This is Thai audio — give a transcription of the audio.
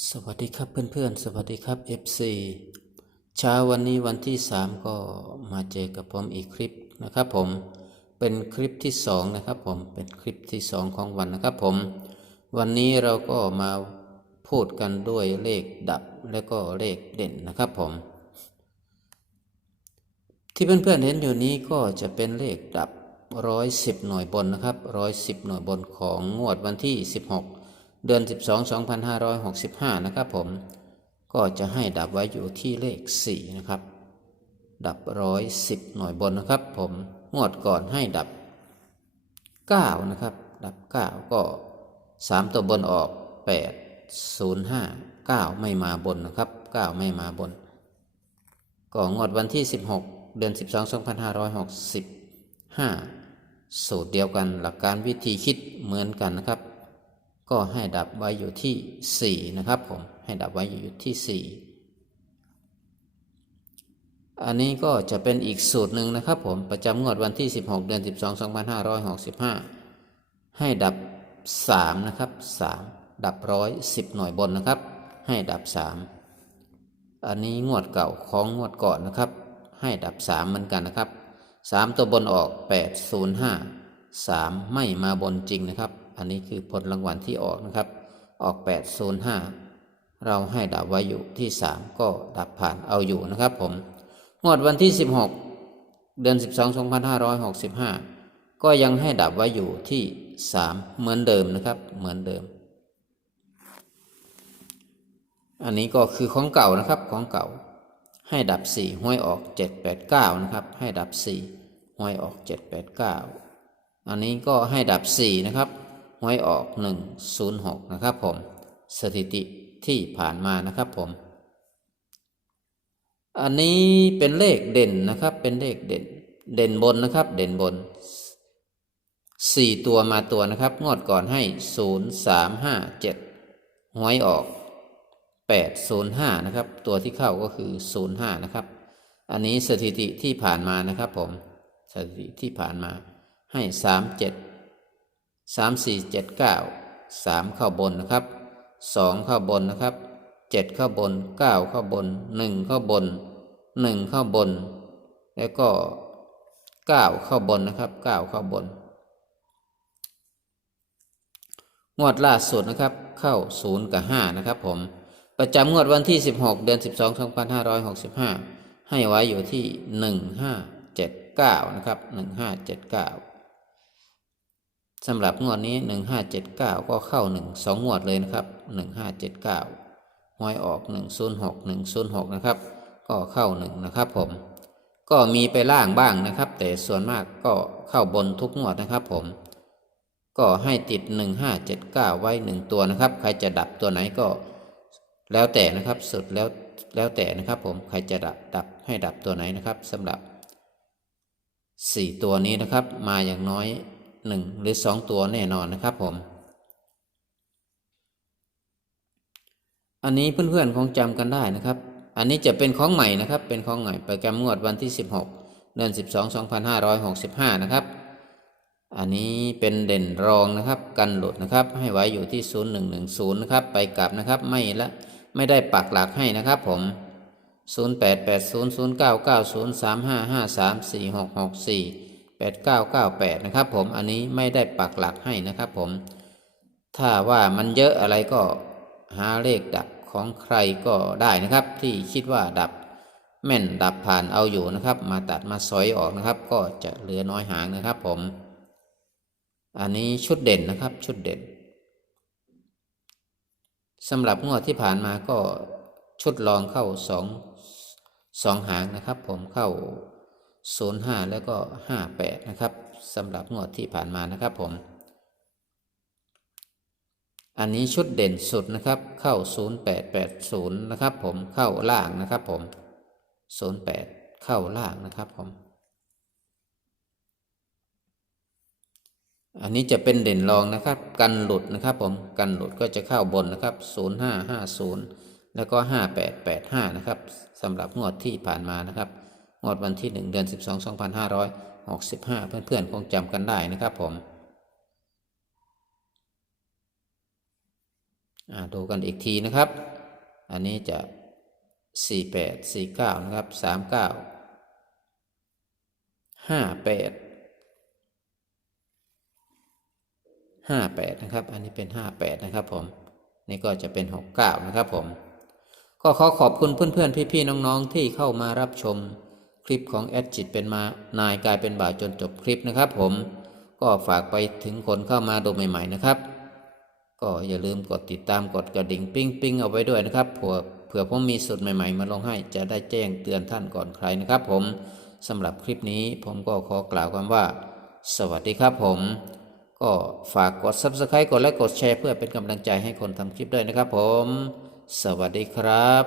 สวัสดีครับเพื่อนๆ สวัสดีครับ FC เช้าวันนี้วันที่ 3 ก็มาเจอกับผมอีกคลิปนะครับผมเป็นคลิปที่ 2 นะครับผมเป็นคลิปที่ 2 ของวันนะครับผม วันนี้เราก็มาพูดกันด้วยเลขดับและก็เลขเด่นนะครับผม ที่เพื่อนๆเห็นอยู่นี้ก็จะเป็นเลขดับร้อยสิบหน่วยบนนะครับร้อยสิบหน่วยบนของงวดวันที่ 16 เดือน 12 2565 นะครับผม ก็จะให้ดับไว้อยู่ที่เลข 4 นะครับ ดับร้อยสิบหน่วยบนนะครับผมงวดก่อนให้ดับ 9 นะครับ ดับ 9 ก็ 3 ตัวบนออก 8 0 5 9 ไม่มาบนนะครับ 9 ไม่มาบน ก็งวดวันที่ 16 เดือน 12 2565 สูตรเดียวกันหลักการวิธีคิดเหมือนกันนะครับ ก็ให้ดับไว้อยู่ที่ 4 นะครับผม ให้ดับไว้อยู่ที่ 4 อันนี้ก็จะเป็นอีกสูตรหนึ่งนะครับผม ประจำงวดวันที่ 16 เดือน 12 2565 ให้ดับ 3 นะครับ 3 ดับร้อยสิบหน่วยบนนะครับ ให้ดับ 3 อันนี้งวดเก่าของงวดก่อนนะครับ ให้ดับ 3 เหมือนกันนะครับ 3 ตัวบนออก 805 3 ไม่มาบนจริงนะครับ อันนี้คือผลรางวัลที่ออกนะครับ ออก805เราให้ดับไว้อยู่ที่ 3 ก็ดับผ่านเอาอยู่นะครับผม งวดวันที่ 16 เดือน 12 2565 ก็ยังให้ดับไว้อยู่ที่ 3 เหมือนเดิมนะครับ เหมือนเดิม อันนี้ก็คือของเก่านะครับของเก่า ให้ดับ 4ห้วยออก 789 นะครับ ให้ดับ 4ห้วยออก 789 อันนี้ก็ให้ดับ 4 นะครับห้วยออก 106 นะครับผม สถิติที่ผ่านมานะครับผม อันนี้เป็นเลขเด่นนะครับ เป็นเลขเด่น เด่นบนนะครับ เด่นบนสี่ตัวมาตัวนะครับ งวดก่อนให้ศูนย์สามห้าเจ็ดหวยออกแปดศูนย์ห้านะครับ ตัวที่เข้าก็คือศูนย์ห้านะครับ อันนี้สถิติที่ผ่านมานะครับผม สถิติที่ผ่านมา ให้สามเจ็ดสามสี่เจ็ดเก้าสามเข้าบนนะครับสองเข้าบนนะครับเจ็ดเข้าบนเก้าเข้าบนหนึ่งเข้าบนหนึ่งเข้าบน แล้วก็เก้าเข้าบนนะครับเก้าเข้าบน งวดล่าสุดนะครับเข้าศูนย์กับห้านะครับผมประจำงวดวันที่ 16 เดือน 12 2565 ให้ไว้อยู่ที่ 1579 นะครับ 1579 สำหรับงวดนี้ 1579 ก็เข้า 1 2 งวดเลยนะครับ 1579หวยออก 106 106 นะครับ ก็เข้า 1 นะครับผม ก็มีไปล่างบ้างนะครับ แต่ส่วนมากก็เข้าบนทุกงวดนะครับผม ก็ให้ติด 1579 ไว้ 1 ตัวนะครับ ใครจะดับตัวไหนก็แล้วแต่นะครับ สุดแล้วแล้วแต่นะครับผม ใครจะดับดับให้ดับตัวไหนนะครับสำหรับ 4 ตัวนี้นะครับ มาอย่างน้อย 1 หรือ 2 ตัวแน่นอนนะครับผม อันนี้เพื่อนๆคงจำกันได้นะครับ อันนี้จะเป็นของใหม่นะครับ เป็นของใหม่ประจำงวดวันที่ 16 เดือน 12 2565 นะครับ อันนี้เป็นเด่นรองนะครับ กันหลุดนะครับ ให้ไว้อยู่ที่ 0110 นะครับ ไปกลับนะครับ ไม่ละ ไม่ได้ปักหลักให้นะครับผม 8998 นะครับผมอันนี้ไม่ได้ปักหลักให้นะครับผม ถ้าว่ามันเยอะอะไรก็หาเลขดับของใครก็ได้นะครับ ที่คิดว่าดับแม่นดับผ่านเอาอยู่นะครับ มาตัดมาซอยออกนะครับ ก็จะเหลือน้อยหางนะครับผม อันนี้ชุดเด่นนะครับชุดเด่นสำหรับงวดที่ผ่านมาก็ชุดรองเข้าสองสองหางนะครับ ผมเข้า ศูนย์ห้าแล้วก็ห้าแปดนะครับสำหรับงวดที่ผ่านมานะครับผม อันนี้ชุดเด่นสุดนะครับ เข้าศูนย์แปดแปดศูนย์นะครับผมเข้าล่างนะครับผมศูนย์แปดเข้าล่างนะครับผม อันนี้จะเป็นเด่นรองนะครับ กันหลุดนะครับผม กันหลุดก็จะเข้าบนนะครับ 0550 แล้วก็ 5885 นะครับสำหรับงวดที่ผ่านมานะครับ งวดวันที่ 1 เดือน 12 2565 เพื่อนๆ คงจำกันได้นะครับผมดูกันอีกทีนะครับ อันนี้จะ 48 49 นะครับ 39 58 58 นะครับ อันนี้เป็น 58 นะครับผม นี่ก็จะเป็น 69 นะครับผม ก็ขอขอบคุณเพื่อนๆ พี่ๆ น้องๆ ที่เข้ามารับชม คลิปของแอดจิตเป็นมานายกลายเป็นบ่าวจนจบคลิปนะครับ ผมก็ฝากไปถึงคนเข้ามาดูใหม่ๆนะครับ ก็อย่าลืมกดติดตามกดกระดิ่งปิ้งปิ้งเอาไว้ด้วยนะครับเผื่อเผื่อผมมีสูตรใหม่ๆ มาลงให้จะได้แจ้งเตือนท่านก่อนใครนะครับ ผมสำหรับคลิปนี้ผมก็ขอกล่าวคำว่า สวัสดีครับผม ก็ฝากกด subscribe กดไลค์กดแชร์เพื่อเป็นกำลังใจให้คนทำคลิปด้วยนะครับ ผม สวัสดีครับ